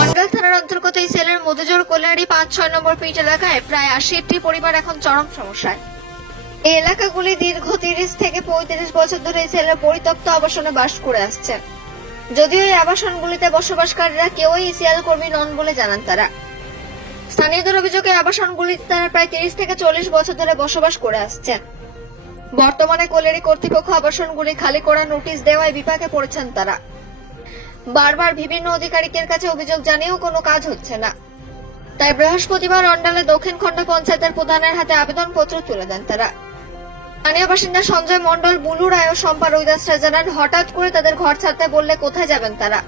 অন্ডাল থানার অন্তর্গত এই সেলের মধুজোর কল্যাণী ৫-৬ নম্বর পিট এলাকায় প্রায় ৮০টি পরিবার এখন চরম সমস্যায়। এই এলাকাগুলি দীর্ঘ ৩০ থেকে ৩৫ বছর ধরে এই সেলের পরিত্যক্ত আবাসনে বাস করে আসছে। যদিও এই আবাসনগুলিতে বসবাসকারীরা কেউই ইসিএল কর্মী নন বলে জানান তারা। স্থানীয়দের অভিযোগে আবাসনগুলিতে তারা প্রায় ৩০ থেকে ৪০ বছর ধরে বসবাস করে আসছে। বর্তমানে কল্যাণী কর্তৃপক্ষ আবাসনগুলি খালি করার নোটিশ দেওয়ায় বিপাকে পড়েছেন তারা। বারবার বিভিন্ন আধিকারিকের কাছে অভিযোগ জানিয়েও কোনো কাজ হচ্ছে না। তাই বৃহস্পতিবার অন্ডালে দক্ষিণ খণ্ড পঞ্চায়েতের প্রধানের হাতে আবেদনপত্র তুলে দেন তারা। স্থানীয় বাসিন্দা সঞ্জয় মণ্ডল, বুলু রায় ও শম্পা রৈদাসরা জানান, হঠাৎ করে তাদের ঘর ছাড়তে বললে কোথায় যাবেন তারা,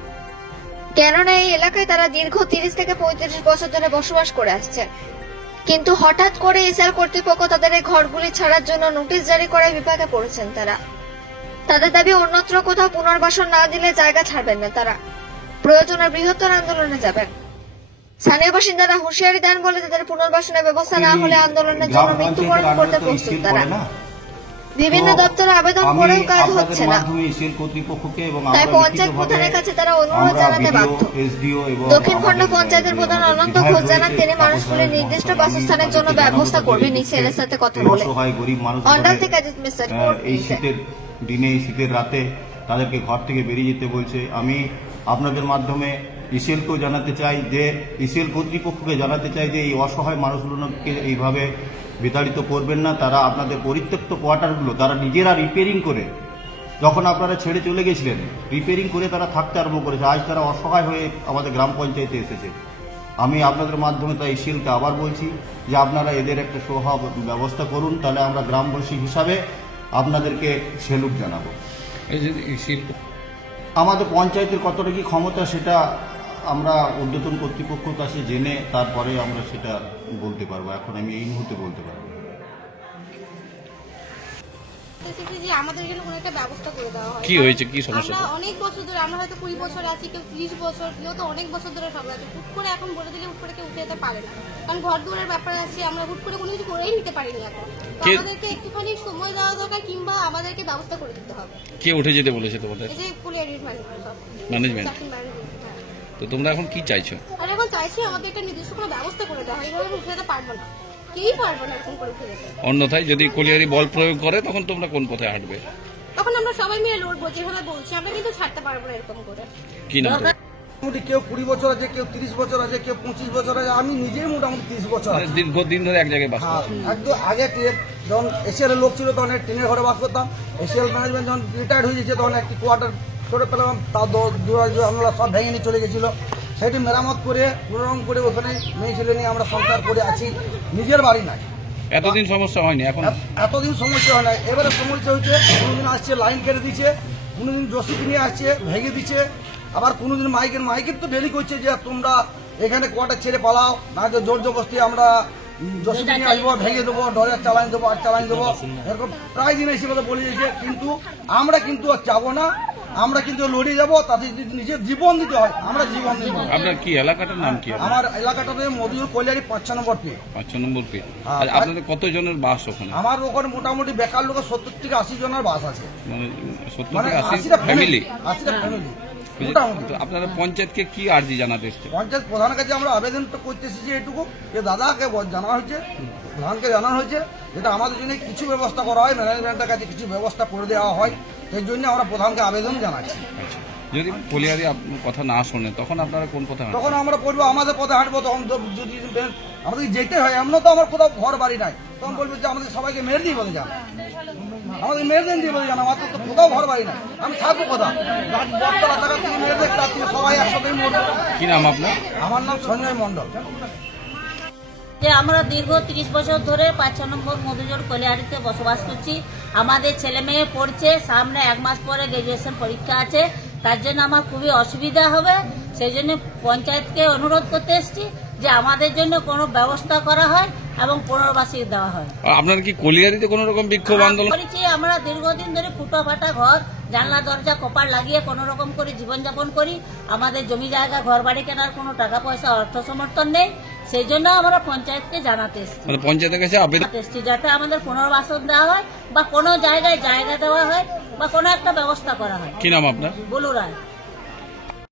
কেননা এই এলাকায় তারা দীর্ঘ ৩০ থেকে ৩৫ বছর ধরে বসবাস করে আসছে। কিন্তু হঠাৎ করে ইসিএল কর্তৃপক্ষ তাদের এই ঘরগুলি ছাড়ার জন্য নোটিশ জারি করায় বিপাকে পড়েছেন তারা। তাদের দাবি, অন্যত্র কোথাও পুনর্বাসন না দিলে জায়গা ছাড়বেন না তারা, প্রয়োজনে বৃহত্তর আন্দোলনে যাবেন। স্থানীয় বাসিন্দারা হুঁশিয়ারি দেন বলে তাদের পুনর্বাসনের ব্যবস্থা না হলে আন্দোলনের জন্য মৃত্যুবরণ করতে প্রস্তুত তারা। বিভিন্ন দপ্তরে আবেদন করেও কাজ হচ্ছে না, তাই পঞ্চায়েত প্রধানের কাছে তারা অনুরোধ জানাতে বাধ্য। দক্ষিণ খণ্ড পঞ্চায়েতের প্রধান অনন্ত ঘোষ জানান, তিনি মানুষগুলির নির্দিষ্ট বাসস্থানের জন্য ব্যবস্থা করবেন ইসিএলের সাথে কথা বলে। অন্ডাল থেকে অজিত মিশ্র। এই শীতের দিনে, এই শীতের রাতে তাদেরকে ঘর থেকে বেরিয়ে যেতে বলছে। আমি আপনাদের মাধ্যমে ইসিএলকেও জানাতে চাই, যে ইসিএল কর্তৃপক্ষকে জানাতে চাই যে এই অসহায় মানুষগুলোকে এইভাবে বিতাড়িত করবেন না। তারা আপনাদের পরিত্যক্ত কোয়ার্টারগুলো তারা নিজেরা রিপেয়ারিং করে, যখন আপনারা ছেড়ে চলে গেছিলেন, রিপেয়ারিং করে তারা থাকতে আরম্ভ করেছে। আজ তারা অসহায় হয়ে আমাদের গ্রাম পঞ্চায়েতে এসেছে। আমি আপনাদের মাধ্যমে তাই ইসিএলকে আবার বলছি যে আপনারা এদের একটা সহায় ব্যবস্থা করুন, তাহলে আমরা গ্রামবাসী হিসাবে আপনাদেরকে সেলুট জানাবো। আমাদের পঞ্চায়েতের কতটা কি ক্ষমতা সেটা আমরা ঊর্ধ্বতন কর্তৃপক্ষের কাছে জেনে তারপরে আমরা সেটা বলতে পারবো। এখন আমি এই মুহূর্তে বলতে পারবো। আমাদের এখানে কোনো একটা ব্যবস্থা করে দেওয়া হয়। কি হয়েছে, কি সমস্যা? আমরা অনেক বছর ধরে, আমরা হয়তো 20 বছর আছি, কেউ 30 বছর, কেউ তো অনেক বছর ধরে সব আছে। হুট করে এখন বলে দিলে হুট করে কেউ উঠে যেতে পারে না, কারণ ঘর দুয়ারের ব্যাপার আছে। আমরা হুট করে কোনো কিছু করেই নিতে পারিনি এখন। আমাদেরকে একটুখানি সময় দেওয়া দরকার, কিংবা আমাদেরকে ব্যবস্থা করে দিতে হবে। কে উঠে যেতে বলেছে তোমাদের? এই যে কল্যাণীর ম্যানেজমেন্ট। তো তোমরা এখন কি চাইছো? আর এখন চাইছি আমাদের একটা নির্দিষ্ট কোনো ব্যবস্থা করে দেওয়া হয়। এইভাবে উঠে যেতে পারবো না, কেউই পারবো না এরকম করে উঠে যেতে। অন্যথায় যদি কলিয়ারি বল প্রয়োগ করে তখন তোমরা কোন পথে হাঁটবে? তখন আমরা সবাই মিলে লড়বো, যেভাবে বলছি। আমরা কিন্তু ছাড়তে পারবো না এরকম করে। কি নাম? মোটামুটি কেউ 20 বছর আছে, কেউ 30 বছর আছে, কেউ 25 বছর আছে। আমি নিজেই মোটামুটি 30 বছর আছে। দীর্ঘদিন ধরে এক জায়গায় বাস করো? একদম আগে যখন এশিয়াল লোক ছিল তখন টিনের ঘরে বাস করতাম। এশিয়াল ম্যানেজমেন্ট যখন রিটায়ার্ড হয়ে গেছে তখন একটি কোয়ার্টার করে পেলাম, তার আমরা সব ভেঙে নিয়ে চলে গেছিল। সেটি মেরামত করে পুনরম করে ওখানে মেয়ে ছেলে নিয়ে আমরা সংসার করে আছি। নিজের বাড়ি নাই। এতদিন সমস্যা হয়নি? এখন এতদিন সমস্যা হয় না, এবারে সমস্যা হচ্ছে। কোনোদিন আসছে লাইন কেটে দিচ্ছে, কোনোদিন জসিপি নিয়ে আসছে ভেঙে দিচ্ছে, আবার কোনোদিন মাইকের তো ডেলি করছে যে তোমরা এখানে কোয়ার্টার ছেড়ে পালাও, না যে জোর জবরদস্তি আমরা জসিপি নিয়ে আসবো, ভেঙে দেবো, ডলার চালান দেবো, আর চালান দেবো, এরকম প্রায় দিন এসে কথা বলে দিয়েছে। কিন্তু আমরা কিন্তু আর যাবো না, আমরা কিন্তু লড়ে যাবো। তাতে যদি নিজের জীবন দিতে হয় আমরা জীবন দিব। আপনার কি এলাকাটার নাম কি? আমার এলাকাটাতে মধুজোর কল্যাণী 5 নম্বর পে। 5 নম্বর পে। আপনাদের কতজনের বাস ওখানে? আমার ওখানে মোটামুটি বেকার লোক 70 থেকে 80 জনের বাস আছে। মানে 70 থেকে 80 ফ্যামিলি? 80টা ফ্যামিলি। আপনারা পঞ্চায়েতকে কি আর্জি জানাতে এসেছেন? পঞ্চায়েত প্রধানের কাছে আমরা আবেদন করতেছি যে এটুকু, যে দাদাকে জানানো হয়েছে, প্রধানকে জানানো হয়েছে, যেটা আমাদের জন্য কিছু ব্যবস্থা করা হয়, ম্যানেজমেন্টের কাছে কিছু ব্যবস্থা করে দেওয়া হয়। সেই জন্য আমরা প্রধানকে আবেদন জানাচ্ছি। যদি কলিয়ারি কথা না শোনে তখন আপনারা কোন পথে হাঁটবেন? তখন আমরা বলবো আমাদের পথে হাঁটবো। তখন যদি আমাদের যেতে হয়, এমন তো আমার কোথাও ঘর বাড়ি নাই, তখন বলবো যে আমাদের সবাইকে মেরে দিয়ে বলে যান, আমাদের মেরে দেন দিয়ে বলে যান, আমাদের তো কোথাও ঘর বাড়ি নাই, আমি থাকবো কোথাও? বটতলা থাকার থেকে মেরে দেখতে সবাই একসাথে মরবো। কি নাম আপনার? আমার নাম সঞ্জয় মণ্ডল। যে আমরা দীর্ঘ 30 বছর ধরে 5 নম্বর মধুজোর কলিয়ারিতে বসবাস করছি। আমাদের ছেলে মেয়ে পড়ছে, সামনে 1 মাস পরে গ্রাজুয়েশন পরীক্ষা আছে, তার জন্য আমার খুবই অসুবিধা হবে। সেই জন্য পঞ্চায়েতকে অনুরোধ করতে এসেছি যে আমাদের জন্য কোনো ব্যবস্থা করা হয় এবং পুনর্বাসী দেওয়া হয়। আপনারা কি কলিয়ারিতে কোনো রকম বিক্ষোভ আন্দোলন করেছি? আমরা দীর্ঘদিন ধরে ফুটো ফাটা ঘর, জানলা দরজা কপার লাগিয়ে কোনো রকম করে জীবনযাপন করি। আমাদের জমি জায়গা ঘর বাড়ি কেনার কোনো টাকা পয়সা অর্থ সমর্থন নেই। সেই জন্য আমরা পঞ্চায়েতকে জানাতে এসেছি, পঞ্চায়েতের কাছে আবেদন যাতে আমাদের পুনর্বাসন দেওয়া হয় বা কোনো জায়গায় জায়গা দেওয়া হয় বা কোনো একটা ব্যবস্থা করা হয়। কি নাম আপনার? বুলু রায়।